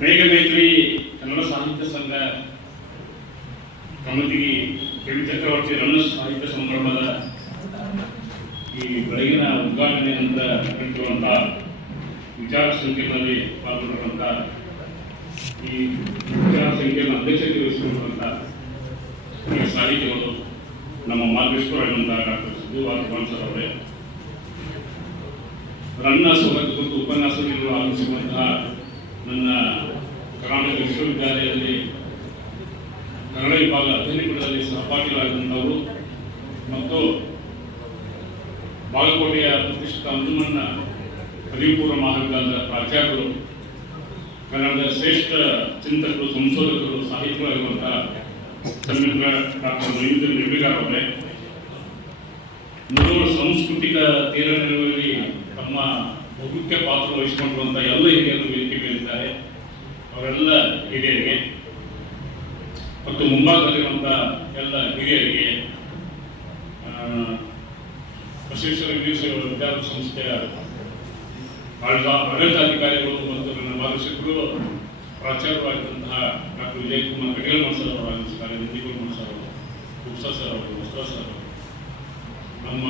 ಮೇಘಮೈತ್ರಿ ಕನ್ನಡ ಸಾಹಿತ್ಯ ಸಂಘ ಕಮಿಟಿಗೆ ಕವಿ ಚಕ್ರವರ್ತಿ ರನ್ನ ಸಾಹಿತ್ಯ ಸಂಭ್ರಮದ ಈ ಬೆಳಗಿನ ಉದ್ಘಾಟನೆ ಅಂತ ಕಟ್ಟಿರುವಂಥ ವಿಚಾರ ಸಂಕಿರಣದಲ್ಲಿ ಪಾಲ್ಗೊಂಡಿರುವಂಥ ಈ ವಿಚಾರ ಸಂಕಿರಣ ಅಧ್ಯಕ್ಷತೆ ವಹಿಸಿರುವಂಥ ಈ ಸಾಹಿತ್ಯಗಳು ನಮ್ಮ ಮಾರ್ಗೇಶ್ವರ ಡಾಕ್ಟರ್ ಸಿದ್ದು ಸರ್ ಅವರೇ. ರನ್ನ ಸೌಲಭ್ಯ ಕುರಿತು ಉಪನ್ಯಾಸಗಳನ್ನು ಆಗಮಿಸಿರುವಂತಹ ನನ್ನ ಕರ್ನಾಟಕ ವಿಶ್ವವಿದ್ಯಾಲಯದಲ್ಲಿ ಕನ್ನಡ ವಿಭಾಗ ಅಧ್ಯಯನ ಪೀಠದಲ್ಲಿ ಸಹಪಾಠಿಗಳಾದಂಥವರು ಮತ್ತು ಬಾಗಲಕೋಟೆಯ ಪ್ರತಿಷ್ಠಿತ ಅಂಜುಮನ್ನ ಪರಿಪೂರ್ಣ ಪೂರ್ವ ಮಹಾವಿದ್ಯಾಲಯದ ಪ್ರಾಚಾರ್ಯರು, ಕನ್ನಡದ ಶ್ರೇಷ್ಠ ಚಿಂತಕರು, ಸಂಶೋಧಕರು, ಸಾಹಿತ್ಯಗಳಾಗಿರುವಂತಹ ಡಾಕ್ಟರ್ ಮಹೇಂದ್ರ ನಿರ್ವಿಗಾರ್ ಅವರೇ ಸಾಂಸ್ಕೃತಿಕ ತೀರಗಳಲ್ಲಿ ತಮ್ಮ ಮುಖ್ಯ ಪಾತ್ರ ವಹಿಸಿಕೊಂಡಿರುವಂತಹ ಎಲ್ಲ ಹಿರಿಯರು ವೇದಿಕೆ ಮೇಲಿದ್ದಾರೆ ಅವರೆಲ್ಲ ಹಿರಿಯರಿಗೆ ಮತ್ತು ಮುಂಭಾಗದಲ್ಲಿರುವಂತಹ ಎಲ್ಲ ಹಿರಿಯರಿಗೆ ಬಸವೇಶ್ವರ ವಿದ್ಯಾರ್ಥಿ ವಿದ್ಯಾರ್ಥಿ ಸಂಸ್ಥೆಯ ಆಡಳಿತ ಆಡಳಿತಾಧಿಕಾರಿಗಳು ಮತ್ತು ನನ್ನ ಮಾರ್ಗದರ್ಶಕರು ಪ್ರಾಚಾರ್ಯರಾಗಿದ್ದಂತಹ ಡಾಕ್ಟರ್ ವಿಜಯ್ ಕುಮಾರ್ ಕಟೀಲ್ ಮನ್ಸರ್ ಅವರು ಆಗಮಿಸಿದ್ದಾರೆ ನಂದಿಗುಲ್ ಮನ್ಸರ್ ಅವರು ಕುಪ್ಸ ಸರ್ ಅವರು ಉಸ್ತಾ ಸರ್ ಅವರು, ನಮ್ಮ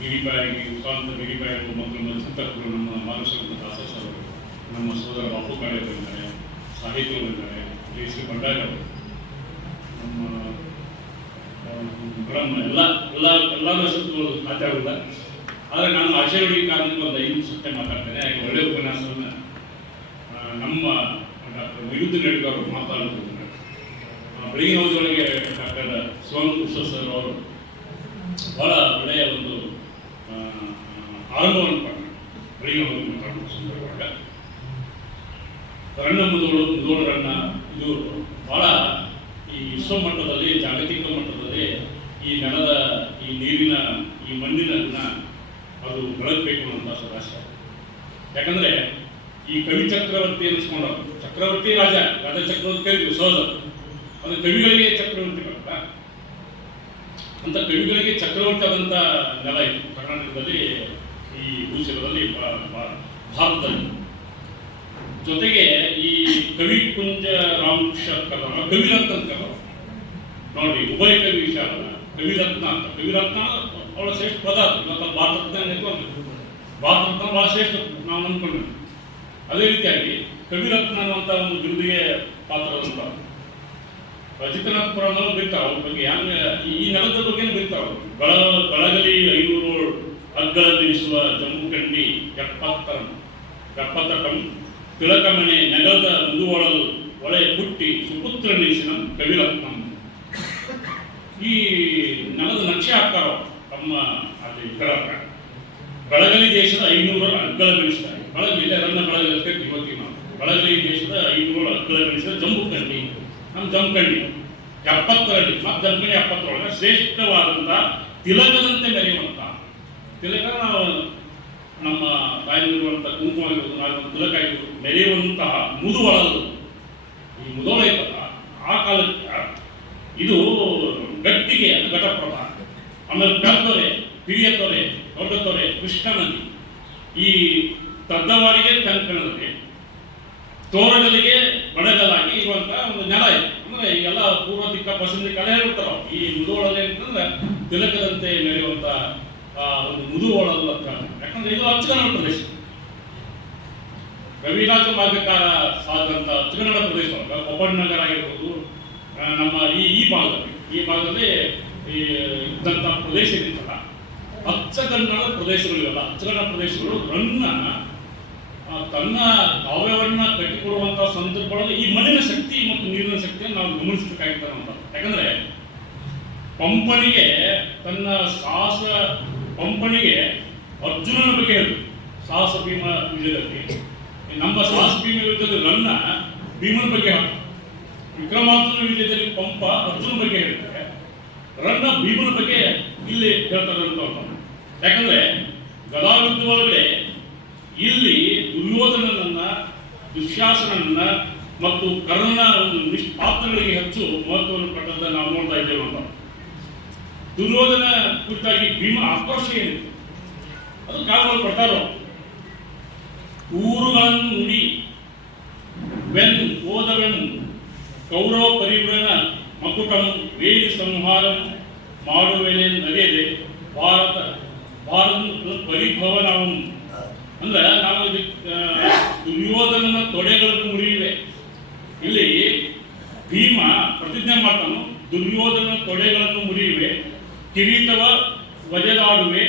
ಗಿರಿಬಾಯಿಗೆ ಉಪಾಂತ ಗಿರಿಬಾಯಿಗಳು ಮತ್ತು ನಮ್ಮ ಚಿಂತಕರು ನಮ್ಮ ಮಾರ್ಗದರ್ಶಕ ದಾಸ ಸರ್ ಅವರು. ನಮ್ಮ ಸೋದರ ಬಾಪು ಕಾರ್ಯದಲ್ಲಿದ್ದಾರೆ ಸಾಹಿತ್ಯಗಳಿದ್ದಾರೆ ಜೆ ಸಿ ಭಂಡಾರಿ ಅವರು ನಮ್ಮ ಬ್ರಹ್ಮ ಎಲ್ಲ ಎಲ್ಲ ಎಲ್ಲ ಹೆಸರುಗಳು ಮಾತಾಡೋಲ್ಲ. ಆದರೆ ನಾನು ಆಶೀರ್ವಾದಿ ಕಾರಣಕ್ಕೆ ಒಂದು ಐದು ಸುತ್ತೆ ಮಾತಾಡ್ತೇನೆ. ಹಾಗೆ ಒಳ್ಳೆಯ ಉಪನ್ಯಾಸವನ್ನು ನಮ್ಮ ಡಾಕ್ಟರ್ ವಿರುದ್ಧ ನಡೆದವರು ಮಾತಾಡುತ್ತಿದ್ದಾರೆ ಬೆಳಗಿನ ಹೊತ್ತೊಳಗೆ ಡಾಕ್ಟರ್ ಸೋಮ್ ಕೃಷ್ಣ ಸರ್ ಅವರು ಬಹಳ ಒಳ್ಳೆಯ ಒಂದು ಆರಂಭವನ್ನು ಪಡೆದರು ಬೆಳಗಿನ ಹೊತ್ತು ಮಾತಾಡೋದು ಸಂದರ್ಭವಾಗ ರನ್ನ ಮುದೋಳು ರನ್ನ ಇದು ಬಹಳ ಈ ವಿಶ್ವ ಮಟ್ಟದಲ್ಲಿ ಜಾಗತಿಕ ಮಟ್ಟದಲ್ಲಿ ಈ ನೆಲದ, ಈ ನೀರಿನ, ಈ ಮಣ್ಣಿನ ಅದು ಬೆಳಗಬೇಕು ಅಂತ ಸದಾಶಯ ಯಾಕಂದ್ರೆ ಈ ಕವಿ ಚಕ್ರವರ್ತಿ ಅನಿಸ್ಕೊಂಡವ್ರು ಚಕ್ರವರ್ತಿ ರಾಜ ರಾಜ ಚಕ್ರವರ್ತಿ ಕರೀತೀವಿ ಸಹಜ ಅದು ಕವಿಗಳಿಗೆ ಚಕ್ರವರ್ತಿ ಬರುತ್ತಾ? ಅಂತ ಕವಿಗಳಿಗೆ ಚಕ್ರವರ್ತಿ ಆದಂತ ನೆಲ ಇದು. ಕರ್ನಾಟಕದಲ್ಲಿ ಈ ಭೂಶಿರದಲ್ಲಿ ಭಾರತದಲ್ಲಿ. ಜೊತೆಗೆ ಕವಿ ಕುಂಜ ರಾಮಕೃಷ್ಣ ಕಲಾಮ ಕವಿರತ್ನ ಅಂತ ನೋಡಿ, ಉಭಯ ಕವಿ ವಿಚಾರ ಕವಿರತ್ನ ಅಂತ ಕವಿರತ್ನ ಅವಳ ಶ್ರೇಷ್ಠ ಪದ ಇವತ್ತ ಭಾರತರತ್ನ ಭಾರತ ರತ್ನ ಅನ್ನೋದು ಒಂದು. ಭಾರತ ರತ್ನ ಬಹಳ ಶ್ರೇಷ್ಠ ನಾವು ಅಂದ್ಕೊಂಡ್ವಿ. ಅದೇ ರೀತಿಯಾಗಿ ಕವಿರತ್ನ ಅನ್ನುವಂಥ ಒಂದು ಬಿರುದಿಗೆ ಪಾತ್ರದಂತ. ರಚಿತನಾಥ್ ಪುರಾಣ ಬಿರ್ತಾವ. ಅವ್ರ ಬಗ್ಗೆ ಹ್ಯಾಂಗ ಈ ನೆಲದ ಬಗ್ಗೆ ಬಿರ್ತಾವ ಬಳ, ಬಳಗಲಿ ಐನೂರು ಅಗ್ಗ ನಿಲ್ಲಿಸುವ ಜಮ್ಮು ಕಂಡಿ ಎಪ್ಪತ್ತರ ಎಪ್ಪತ್ತಟಂ ತಿಳಕಮನೆ ನೆಲದ ಮುದುವಳಲು ಒಳೆ ಪುಟ್ಟಿ ಸುಪುತ್ರ ನಿಶನ ಕವಿರತ್ನಂ. ಈ ನೆಲದ ನಕ್ಷೆ ಹಾಕ್ತಾರೋ ತಮ್ಮ ಅಲ್ಲಿ ಇತರ ಬಳಗಲಿ ದೇಶದ ಐನೂರ ಅಗ್ಗಳ ಬೆಳೆಸಿದ್ದಾರೆ ಬಳಗಲಿ ರನ್ನ ಬಳಗಲಿ ಇವತ್ತಿ ನಾವು. ಬಳಗಲಿ ದೇಶದ ಐನೂರ ಅಗ್ಗಳ ಬೆಳೆಸಿದ ಜಂಬು ಕಂಡಿ ನಮ್ಮ ಜಮಖಂಡಿ ಎಪ್ಪತ್ತರಲ್ಲಿ ಮತ್ತು ಜಮಖಂಡಿ ಎಪ್ಪತ್ತರೊಳಗೆ ಶ್ರೇಷ್ಠವಾದಂಥ ತಿಲಕದಂತೆ ಮೆರೆಯುವಂಥ ತಿಲಕ ನಮ್ಮ ತಾಯಿರುವಂಥ ಕುಂಕುಮ ಆಗಿರ್ಬೋದು ನಾವು ತಿಲಕ ಆಗಿರ್ಬೋದು ಮೆರೆಯುವಂತಹ ಮುದುವಳದು ಈ ಮುದೋಳ ಐತಲ್ಲ ಆ ಕಾಲಕ್ಕೆ ಇದು ಗಟ್ಟಿಗೆ ಅದು ಘಟಪ್ರಭ. ಆಮೇಲೆ ಬೆಳ್ತೊರೆ ಹಿರಿಯ ತೊರೆ ದೊಡ್ಡ ತೊರೆ ಕೃಷ್ಣ ನದಿ. ಈ ತದ್ದವಾರಿಗೆ ಕಂಕಣದಲ್ಲಿ ತೋರಣಗಳಿಗೆ ಬಡಗಲಾಗಿ ಇರುವಂತಹ ಒಂದು ನೆಲ ಇದೆ. ಅಂದ್ರೆ ಈಗೆಲ್ಲ ಪೂರ್ವ ದಿಕ್ಕ ಪಶ್ಚಿಮ ದಿಕ್ಕ ಹೇಳ್ತಾರ ಈ ಮುದುವಳಲ್ಲಿ ಅಂತಂದ್ರೆ ತಿಲಕದಂತೆ ನಡೆಯುವಂತ ಆ, ಒಂದು ಮುದುವಳಲು ಅಂತ. ಇದು ಅಚ್ಚುಕನ್ನಡ ಪ್ರದೇಶ. ರವಿರಾಜ ಮಾರ್ಗಕಾರ ಸಾದಂತ ಅಚ್ಚುಕನ್ನಡ ಪ್ರದೇಶ. ಕೊಪ್ಪಣ್ಣನಗರ ಆಗಿರ್ಬೋದು ಆ, ನಮ್ಮ ಈ ಈ ಭಾಗದಲ್ಲಿ ಈ ಭಾಗದಲ್ಲಿ ಈ ಇದ್ದಂಥ ಪ್ರದೇಶ ಇರುತ್ತಲ್ಲ ಅಚ್ಚಗನ್ನಡ ಪ್ರದೇಶಗಳಿವೆಲ್ಲ ಅಚ್ಚಗನ್ನಡ ಪ್ರದೇಶಗಳು ರನ್ನ ತನ್ನ ಕಾವ್ಯವನ್ನ ಕಟ್ಟಿಕೊಡುವಂತಹ ಸಂದರ್ಭಗಳಲ್ಲಿ ಈ ಮಣ್ಣಿನ ಶಕ್ತಿ ಮತ್ತು ನೀರಿನ ಶಕ್ತಿಯನ್ನು ನಾವು ಗಮನಿಸಬೇಕಾಗಿತ್ತು ಯಾಕಂದ್ರೆ ಪಂಪನಿಗೆ ತನ್ನ ಸಾಹಸ ಪಂಪನಿಗೆ ಅರ್ಜುನನ ಬಗ್ಗೆ ಅದು ಸಾಹಸ ಭೀಮ ವಿಜಯದಲ್ಲಿ ನಮ್ಮ ಸಾಹಸ ಭೀಮ ಯುದ್ಧದ ರನ್ನ ಭೀಮನ ಬಗ್ಗೆ. ವಿಕ್ರಮಾರ್ಜುನ ವಿಜಯದಲ್ಲಿ ಪಂಪ ಅರ್ಜುನ ಬಗ್ಗೆ ಹೇಳ್ತಾರೆ ರನ್ನ ಭೀಮನ ಬಗ್ಗೆ ಇಲ್ಲಿ ಹೇಳ್ತಾರೆ ಅಂತ. ಯಾಕಂದ್ರೆ ಗದಾಯುದ್ಧವಾಗಲೇ ಇಲ್ಲಿ ದುರ್ಯೋಧನನನ್ನ, ದುಶ್ಯಾಸನನ್ನ ಮತ್ತು ಕರ್ಣನ ಒಂದು ನಿಷ್ಪಾತ್ರಗಳಿಗೆ ಹೆಚ್ಚು ಮಹತ್ವವನ್ನು ಕೊಟ್ಟಂತ ನಾವು ನೋಡ್ತಾ ಇದ್ದೇವೆ ಅಂತ ದುರ್ಯೋಧನ ಕುರಿತಾಗಿ ಭೀಮ ಆಕ್ರೋಶ ಏನಿದೆ ಅದು ಕಾಲದಲ್ಲಿ ಕೊಡ್ತಾರೋ ಊರುಗಳನ್ನು ನುಡಿ ಕೌರವ ಪರಿವ್ರನ ಮಕುಟಂ ವೇದಿ ಸಂಹಾರ ಮಾಡುವೆನೆ ನಡೆಯದೆ ಭಾರತ ಭಾರತ ಪರಿಭವನವನು. ಅಂದ್ರೆ ನಾವು ಇದಕ್ಕೆ, ದುರ್ಯೋಧನನ ತೊಡೆಗಳನ್ನು ಮುರಿಯಿವೆ ಇಲ್ಲಿ ಭೀಮ ಪ್ರತಿಜ್ಞೆ ಮಾಡ್ತಾನು ದುರ್ಯೋಧನ ತೊಡೆಗಳನ್ನು ಮುರಿಯುವೆ ಕಿರೀಟವ ವಜೆದಾಡುವೆ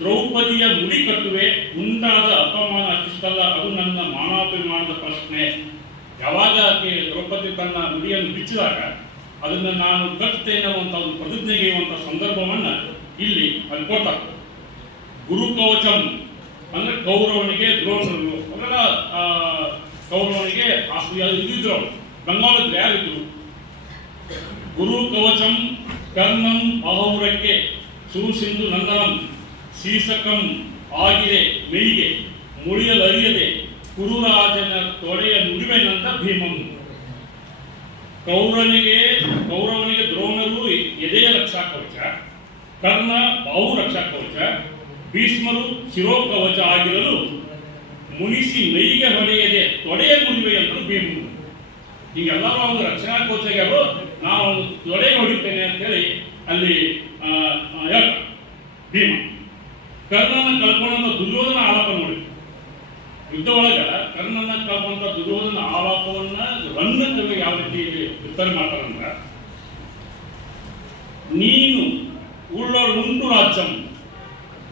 ದ್ರೌಪದಿಯ ಮುಡಿ ಕಟ್ಟುವೆ ಮುಂತಾದ ಅಪಮಾನ ಅಷ್ಟಿಷ್ಟಲ್ಲ, ಅದು ನನ್ನ ಮಾನಾಭಿಮಾನದ ಪ್ರಶ್ನೆ. ಯಾವಾಗ ಆಕೆ ದ್ರೌಪದಿ ತನ್ನ ಮುಡಿಯನ್ನು ಬಿಚ್ಚಿದಾಗ, ಅದನ್ನು ನಾನು ಕಟ್ಟುತ್ತೇನೆ ಅನ್ನುವಂಥ ಒಂದು ಪ್ರತಿಜ್ಞೆಗೆ ಸಂದರ್ಭವನ್ನ ಇಲ್ಲಿ ಅಲ್ಲಿ ಕೊಡ್ತಾರೆ ಗುರು ಕವಚಂ ಅಂದ್ರೆ ಕೌರವನಿಗೆ ದ್ರೋಣರು. ಅವರೆಲ್ಲ ಕೌರವನಿಗೆ ಯಾರು ಇದ್ದಿದ್ರು. ಬೆಂಗಾಲದ ಯಾರಿದ್ರು? ಗುರು ಕವಚಂ ಕರ್ಣಂ ಅಹೌರಕ್ಕೆ ಸುರುಸಿಂಧು ನಂದನಂ. ಶೀಸಕಂ ಆಗಿದೆ ಮೈಗೆ ಮುಳಿಯಲರಿಯದೆ ಕುರುರಾಜನ ತೊಡೆಯ ನುಡಿಮೆನಂತ ಭೀಮಂ. ಕೌರನಿಗೆ, ಕೌರವನಿಗೆ ದ್ರೋಣರು ಎದೆಯ ರಕ್ಷಾ ಕವಚ ಕರ್ಣ ಬಾಹು ರಕ್ಷಾ ಕವಚ ಭೀಷ್ಮರು ಶಿರೋಕವಚ ಆಗಿರಲು ಮುನಿಸಿ ಮೈಗೆ ಹೊಡೆಯದೆ ತೊಡೆಯ ಅಂತ ಭೀಮನು ಹೀಗೆಲ್ಲರೂ ಅವನು ರಕ್ಷಣಾ ಕವಚಗಳು ನಾವು ತೊಡೆ ಹೊಡಿತೇನೆ ಅಂತೇಳಿ ಅಲ್ಲಿ ಕರ್ಣನ ಕಳ್ಕೊಂಡಂತ ದುರ್ಯೋಧನ ಆಲಾಪ ನೋಡಿ. ಯುದ್ಧ ಒಳಗ ಕರ್ಣನ ಕಳ್ಕೊಂಡ ದುರ್ಯೋಧನ ಆಲಾಪವನ್ನ ರನ್ನ ಕಲ್ಲ ಯಾವ ರೀತಿ ವಿಸ್ತರಣೆ ಮಾಡ್ತಾರಂದ್ರ, ನೀನು ಉಳ್ಳೋರು ಉಂಟು ರಾಜ್ಯಂ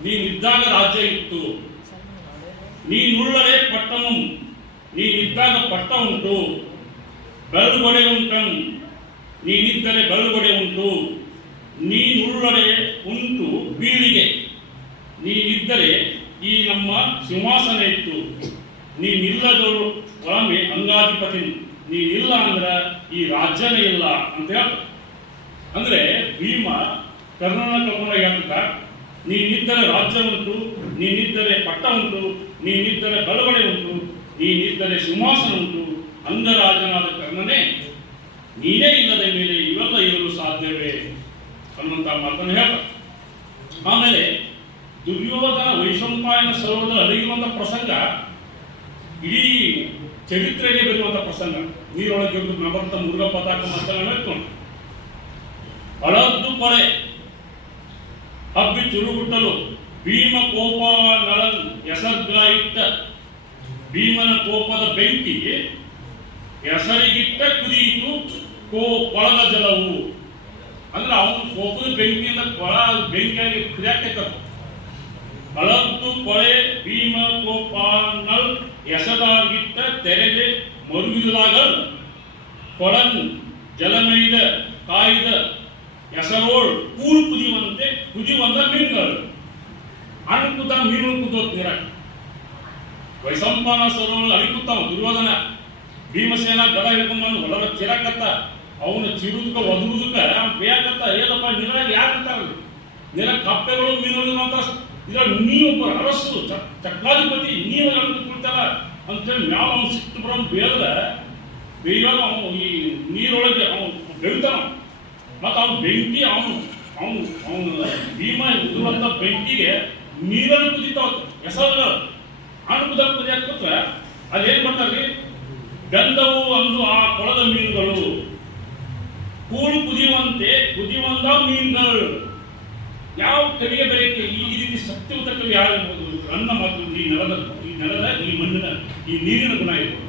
ನೀನಿದ್ದಾಗ ರಾಜ್ಯ ಇತ್ತು. ನೀನುಳ್ಳರೆ ಪಟ್ಟಣಂ ನೀನಿದ್ದಾಗ ಪಟ್ಟ ಉಂಟು. ಬೆಳಗುಗೊಡೆ ಉಂಟನ್ ನೀನಿದ್ದರೆ ಬೆಳಗುಗೊಡೆ ಉಂಟು. ನೀನುಳ್ಳರೆ ಉಂಟು ಬೀಳಿಗೆ. ನೀನಿದ್ದರೆ ಈ ನಮ್ಮ ಸಿಂಹಾಸನ ಇತ್ತು. ನೀನಿಲ್ಲದವರು ಒಳಮೆ ಅಂಗಾಧಿಪತಿ, ನೀನಿಲ್ಲ ಅಂದ್ರೆ ಈ ರಾಜ್ಯನೇ ಇಲ್ಲ ಅಂತ ಹೇಳ್ತಾರೆ. ಅಂದ್ರೆ ಭೀಮ, ಕರ್ಣನ ಕರ್ಕೊಂಡ ಹೇಳ್ತ ನೀನಿದ್ದರೆ ರಾಜ್ಯ ಉಂಟು, ನೀನಿದ್ದರೆ ಪಟ್ಟ ಉಂಟು, ನೀನಿದ್ದರೆ ಬಲಗಡೆ ಉಂಟು, ನೀನಿದ್ದರೆ ಸಿಂಹಾಸನ ಉಂಟು, ಅಂಗರಾಜನಾದ ಕರ್ಣನೇ, ನೀನೇ ಇಲ್ಲದ ಮೇಲೆ ಇವೆಲ್ಲ ಇರಲು ಸಾಧ್ಯವೇ ಅನ್ನುವಂಥ ಮಾತನ್ನು ಹೇಳ್ತಾರೆ. ಆಮೇಲೆ ದುರ್ಯೋಧನ ವೈಶಂಪಾಯನ ಸರೋವರದ ಅಡಗಿರುವಂಥ ಪ್ರಸಂಗ, ಇಡೀ ಚರಿತ್ರೆಗೆ ಬರುವಂಥ ಪ್ರಸಂಗ. ನೀರೊಳಗೆ ಇದ್ದು ನವರ್ತ ಮುರುಘ ಪತಾಕ ಎತ್ಕೊಂಡು ಅಳದ್ದು ಪಳೆ ಹಬ್ಬಿ ಚುರುಗುಟ್ಟಲು ಭೀಮ ಕೋಪ ನಳನ್ ಎಸರ್ಗಾಯಿಟ್ಟ ಭೀಮನ ಕೋಪದ ಬೆಂಕಿ ಹೆಸರಿಗಿಟ್ಟ ಕುದಿಯಿತು ಕೋ ಕೊಳದ ಜಲವು. ಅಂದ್ರೆ ಅವನು ಕೋಪದ ಬೆಂಕಿಯಿಂದ ಕೊಳ ಬೆಂಕಿಯಾಗಿ ಕುದಿಯಾಕೈತಪ್ಪ. ಅಳದ್ದು ಕೊಳೆ ಭೀಮ ಕೋಪಾನಲ್ ಎಸದಾಗಿತ್ತ ತೆರೆದೆ ಮರುಗಿಲಾಗಲ್ ಕೊಳನ್ ಜಲಮೈದ ಕಾಯ್ದ ಎಸರೋಳ್ ಕೂರು ಕುದಿಯುವಂತೆ ಕುದಿಯುವಂತ ಮೀನುಗಳು. ಕುದ್ದ ಮೀನು ಕುದ್ದೋತ್ ನೀರ. ವೈಸಂಪಾನ ಸರೋವರ ಅಳಿಕುತ್ತಾವ ದುರ್ಯೋಧನ. ಭೀಮಸೇನ ಗದ ಹಿಡ್ಕೊಂಡ್ಬಂದು ಹೊಲದ ಚಿರಕತ್ತ ಅವನ ಚಿರುದಕ್ಕ ಒದುರುದಕ್ಕ ಬೇಕತ್ತ ಏನಪ್ಪ ನೀರಾಗ ಯಾರು ಅಂತಾರಲ್ಲ ನೀರ ಕಪ್ಪೆಗಳು ಮೀನುಗಳು ಅಂತ ಇದ್ರ ನೀವೊಬ್ಬ ಅರಸು ಚಕ್ರಾಧಿಪತಿ ನೀವು ಅಂತ ಅಂತೇಳಿ ಮ್ಯಾಲ ಅವ್ನು ಸಿಟ್ಟು ಬರೋ ಬೇದ ಬೇಗ ಅವನು ಈ ನೀರೊಳಗೆ ಅವನು ಬೆಳಿತಾನ. ಮತ್ತು ಅವ್ನು ಬೆಂಕಿ ಅವನು ಅವನು ಅವನು ಭೀಮ ಉದುರುವಂಥ ಬೆಂಕಿಗೆ ನೀರನ್ನು ಕುದಿತಾವ ಹೆಸರು ಹಣ್ಣು ಕುದ, ಕುದಿಯಾಕ ಕೂತ್ರೆ ಅದೇನ್ ಮಾಡ್ತಾರ್ರಿ? ಗಂಧವು ಅಂದು ಆ ಕೊಳದ ಮೀನುಗಳು. ಕೂಳು ಕುದಿಯುವಂತೆ, ಕುದಿಯುವಂತ ಮೀನುಗಳು. ಯಾವ ಕವಿಯ ಬರೆಯಕ್ಕೆ ಈ ರೀತಿ ಸತ್ಯವಂತ ಕವಿ ಯಾರು ಅನ್ನ ಮತ್ತು ಈ ನೆಲದ ಈ ನೆಲದ, ಈ ಮಣ್ಣಿನ, ಈ ನೀರಿನ ಗುಣ ಇರ್ಬೋದು.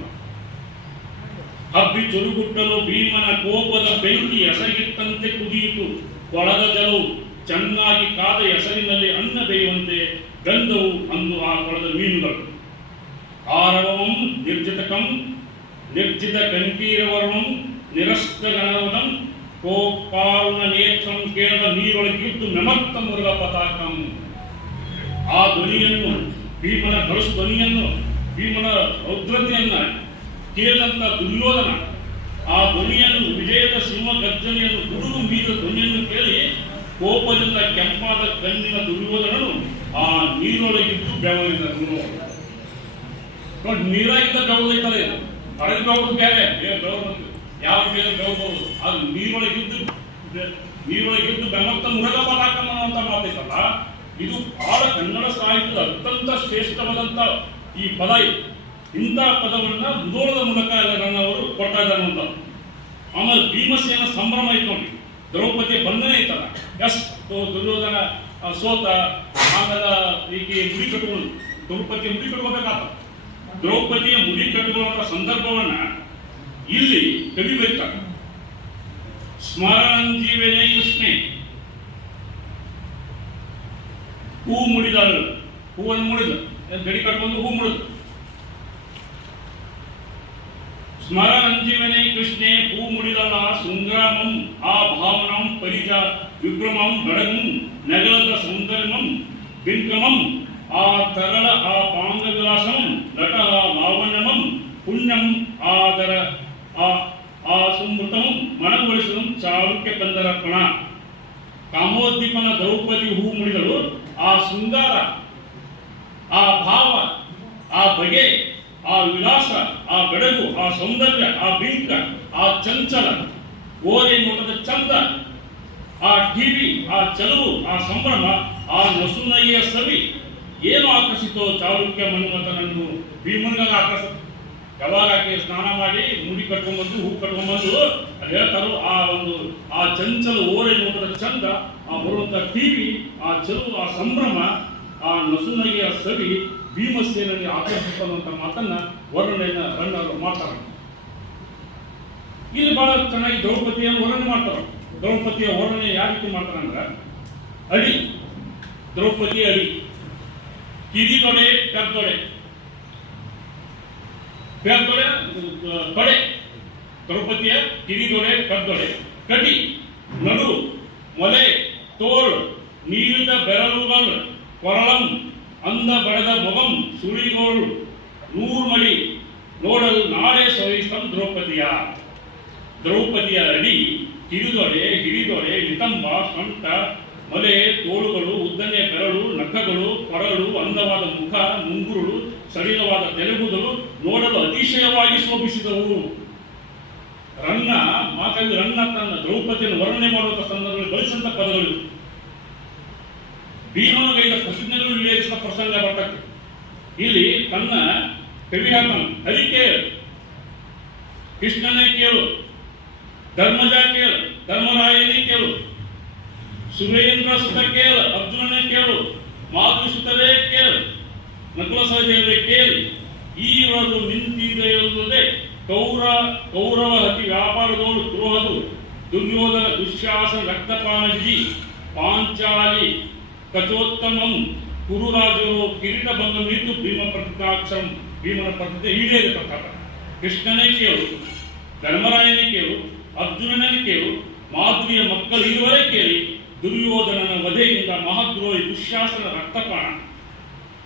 ಹಬ್ಬಿ ಚುರುಗುಟ್ಟಲು ಭೀಮನ ಕೋಪದ ಬೆಂಕಿ ಎಸಗಿಟ್ಟಂತೆ ಕುದಿಯಿತು. ಕೊಳದ ಜಲವು ಚೆನ್ನಾಗಿ ಕಾದ ಹೆಸರಿನಲ್ಲಿ ಅನ್ನ ಬೇಯುವಂತೆ ಗಂಧವು ಅಂದು ಆ ಕೊಳದ ಮೀನುಗಳು. ಆರವಂ, ನಿರ್ಜಿತಕಂ, ನಿರ್ಜಿತ ಗಂಭೀರವರ್ಣಂ ನಿರಸ್ತಗಣವದಂ ಕೋಪಾರುಣ ನೇತ್ರಂ ಕೇಳದ ನೀರೊಳಗಿದ್ದು ನಮತ್ತ ಮುರುಗ ಪತಾಕಂ. ಆ ಧ್ವನಿಯನ್ನು, ಭೀಮನ ಬಳಸು ಧ್ವನಿಯನ್ನು, ಭೀಮನ ರೌದ್ರತೆಯನ್ನ ಕೇಳಂತ ದುರ್ಯೋಧನ, ಆ ಧ್ವನಿಯನ್ನು, ವಿಜಯದ ಸಿಂಹ ಗರ್ಜನೆಯನ್ನು ಗುಡುಗು ಮೀರಿದ ಧ್ವನಿಯನ್ನು ಕೇಳಿ ಕೋಪದಿಂದ ಕೆಂಪಾದ ಕಣ್ಣಿನ ದುರ್ಯೋಧನನು ಆ ನೀರೊಳಗಿದ್ದು ಬೆವರಿದನು ನೋಡಿ ನೀರಾಗಿದ್ದ ಇದು? ಅಡಗಿ ಬೆವರು ಬೇರೆ ಬೇರೆ ಬೆವರು ಯಾವ ಬೇರೆ ಬೆವರ್ಬೋದು ಅದು ನೀರೊಳಗಿದ್ದು ನೀರೊಳಗಿದ್ದು ಬೆಮತ್ತ ಮುರಗ ಪದಾಕಮ್ಮ ಅಂತ ಮಾತೈತಲ್ಲ ಇದು ಬಹಳ ಕನ್ನಡ ಸಾಹಿತ್ಯದ ಅತ್ಯಂತ ಶ್ರೇಷ್ಠವಾದಂಥ ಈ ಪದ ಇಂಥ ಪದವನ್ನ ಮುದೋಳದ ಮೂಲಕ ನನ್ನವರು ಕೊಡ್ತಾ ಇದ್ದಾರೆ ಅಂತ. ಆಮೇಲೆ ಭೀಮಸೇನ ಸಂಭ್ರಮ ಐತ್ಕೊಂಡ್ರಿ ದ್ರೌಪದಿ ಬಂಧನ ಐತಲ್ಲ ಎಸ್ ದುರ್ಯೋಧನ ಸೋತ, ಆಮೇಲೆ ಈಕೆ ಮುಡಿ ಕಟ್ಕೊಂಡು ದ್ರೌಪದಿಯ ಮುಡಿ ಕಟ್ಕೋಬೇಕಾತ. ದ್ರೌಪದಿಯ ಮುಡಿ ಕಟ್ಟುವಂತ ಸಂದರ್ಭವನ್ನ ಇಲ್ಲಿ ಕವಿ ಬರೀತಾರೆ ಸ್ಮರಣಂಜೀವನೇ ಕೃಷ್ಣೆ ಹೂ ಮುಡಿದಳು ಹೂವನ್ನು ಮುಡಿದ. ಗಡಿ ಕಟ್ಕೊಂಡು ಹೂ ಮುಡಿದ. ಸ್ಮರಣಂಜೀವನೇ ಕೃಷ್ಣೆ, ಹೂ ಮುಡಿದಳ ಸಂಗ್ರಾಮಂ, ಆ ಭಾವನಂ, ಪರಿಜ ವಿಕ್ರಮಂ ಬಡಗಂ, ನಗರದ ಸೌಂದರ್ಯಂ ಬಿಂಕಮಂ, ಆ ತರಳ, ಆ ಪಾಂಗವಿಲಾಸಂ ನಟ ಲಾವಣ್ಯಮಂ ಪುಣ್ಯಂ, ಆದರ ಆ ಮನಗೊಳಿಸಲು ಚಾಲುಕ್ಯ ಕಂದರ ಪಣ ಕಾಮೋದ್ದೀಪನ ದ್ರೌಪದಿ ಹೂ ಮುಡಿದಳು. ಆ ಶೃಂಗಾರ, ಆ ಭಾವ, ಆ ಬಗೆ, ಆ ವಿಲಾಸ ಆ ಬೆಡಗು, ಆ ಸೌಂದರ್ಯ, ಆ ಬಿಂಕ, ಆ ಚಂಚಲ, ಓರೆ ನೋಟದ ಚಂದ, ಆ ಟಿವಿ, ಆ ಚಲವು, ಆ ಸಂಭ್ರಮ, ಆ ನಸುನಯ್ಯ ಸವಿ, ಏನು ಆಕರ್ಷಿತೋ ಚಾಲುಕ್ಯ ಮನ್ಮಥನನ್ನು ಭೀಮಂಗಲ ಆಕರ್ಷ ಯಾವಾಗ ಆಕೆ ಸ್ನಾನ ಮಾಡಿ ಮುಡಿ ಕಟ್ಕೊಂಡ್ಬಂದು ಹೂ ಕಟ್ಕೊಂಡ್ಬಂದು ಅಲ್ಲಿ ಹೇಳ್ತಾರೋ ಆ ಒಂದು, ಆ ಚಂಚಲ ಓರೆ ನೋಡಿದ ಚಂದ, ಆ ಬರುವಂತ ಟಿವಿ ಆ ಚಲು ಆ ಸಂಭ್ರಮ, ಆ ನಸುನಗೆಯ ಸವಿ ಭೀಮಸೇನಲ್ಲಿ ಆಕರ್ಷಿಸುವಂತ ಮಾತನ್ನ ವರ್ಣನೆಯನ್ನ ಬಣ್ಣರು ಮಾಡ್ತಾರೆ. ಇಲ್ಲಿ ಬಹಳ ಚೆನ್ನಾಗಿ ದ್ರೌಪದಿಯನ್ನು ವರ್ಣನೆ ಮಾಡ್ತಾರೆ. ದ್ರೌಪದಿಯ ವರ್ಣನೆ ಯಾವ ರೀತಿ ಮಾಡ್ತಾರೆ ಅಂದ್ರೆ, ಅಡಿ ದ್ರೌಪದಿ ಅಡಿ, ಕಿರಿದೊಡೆ, ಕರ್ದೊಡೆ. ಬೇರ್ದೊಡೆ ತೊಡೆ ದ್ರೌಪದಿಯ ಕಿರಿದೊಡೆ ಕದ್ದೊಡೆ ಕಟಿ ನಡು ಮೊಲೆ ತೋಳ್ ನೀರಿದ ಬೆರಳುಗಳು ಕೊರಳಂ ಅಂದ ಬಡದ ಮೊಗಂ ಸುಳಿಗೋಳು ನೂರ್ಮಡಿ ನೋಡಲು ನಾಳೆ ಸೋಯಿಸ್ತಂ ದ್ರೌಪದಿಯ ದ್ರೌಪದಿಯ ಅಡಿ ಕಿರಿದೊಡೆ ಹಿರಿದೊಡೆ ನಿತಂಬ ಸೊಂಟ ಮಲೆ ತೋಳುಗಳು ಉದ್ದನೆಯ ಬೆರಳು ನಖಗಳು ಕೊರಳು ಅಂದವಾದ ಮುಖ ಮುಂಗುರುಳು ಸಡಿಲವಾದ ತೆಲುಗುದಲು ನೋಡಲು ಶೋಭಿಸಿದವು ರನ್ನ, ಮಾತಾಡಿ ರನ್ನ ತನ್ನ ದ್ರೌಪದಿಯನ್ನು ವರ್ಣನೆ ಮಾಡುವಂತಹ ಸಂದರ್ಭದಲ್ಲಿ ಬಳಸಿದಂತ ಪದಗಳು ಭೀಮನಗೈದ ಪ್ರಸಿದ್ಧಗಳು ಉಲ್ಲೇಖಿಸಿದ ಪ್ರಸಂಗ ಬರ್ತದೆ ಇಲ್ಲಿ ತನ್ನ ಕವಿ ಹರಿ ಹರಿಕೆ ಕೃಷ್ಣನೇ ಕೇಳು. ಧರ್ಮಜ ಕೇಳು. ಧರ್ಮರಾಯನೇ ಕೇಳು. ಸುರೇಂದ್ರ ಸುತ ಕೇಳು. ಅರ್ಜುನನೇ ಕೇಳು. ಮಾತೃ ಸುತ್ತಲೇ ಕೇಳು. ನಕುಲ ಸಹದೇವರೇ ಕೇಳಿ. ಈ ನಿಂತಿದೆ ಎಂದರೆ ಕೌರ ಕೌರವ ಹತಿ ವ್ಯಾಪಾರದೋಡು ದ್ರೋಹದು. ದುರ್ಯೋಧನ ದುಶ್ಯಾಸನ ರಕ್ತಪಾನಜಿ ಪಾಂಚಾಲಿ ಕಚೋತ್ತಮಂ ಕುರುರಾಜರು ಕಿರೀಟ ಬಂದು ನಿಂತು ಭೀಮ ಪ್ರತಿಜ್ಞಾಕ್ಷರಂ ಭೀಮನ ಪ್ರತಿಜ್ಞೆ ಈಡೇರಿರ್ತಕ್ಕಂಥ ಕೃಷ್ಣನೇ ಕೇಳು, ಧರ್ಮರಾಯನೇ ಕೇಳು, ಅರ್ಜುನನೇ ಕೇಳು, ಮಾಧುರಿಯ ಮಕ್ಕಳು ಇರುವರೇ ಕೇಳಿ ದುರ್ಯೋಧನನ ವಧೆಯಿಂದ ಮಹಾದ್ರೋಹಿ ದುಶ್ಯಾಸನ ರಕ್ತಪಾನ.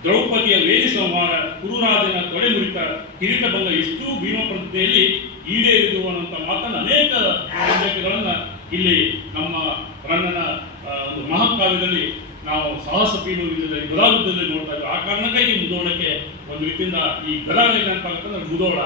ದ್ರೌಪದಿಯ ವೇದಿ ಸಂಹಾರ ಕುರುರಾಜನ ತೊಳೆ ಮುರಿತ ಕಿರೀಟ ಬಂದ ಇಷ್ಟು ಭೀಮ ಪ್ರತಿಯಲ್ಲಿ ಅನ್ನುವಂಥ ಮಾತನ್ನು ಅನೇಕ ಉಲ್ಲೇಖಗಳನ್ನ ಇಲ್ಲಿ ನಮ್ಮ ರಣ್ಣನ ಒಂದು ಮಹಾಕಾವ್ಯದಲ್ಲಿ ನಾವು ಸಾಹಸ ಪೀಠದಲ್ಲಿ ಗದಾಯುದ್ಧದಲ್ಲಿ ನೋಡ್ತಾ ಇದ್ದೀವಿ ಆ ಕಾರಣಕ್ಕಾಗಿ ಮುದೋಳಕ್ಕೆ ಒಂದು ರೀತಿಯಿಂದ ಈ ಗದಾ ನೆನಪಾಗುತ್ತೆ ಮುದೋಳ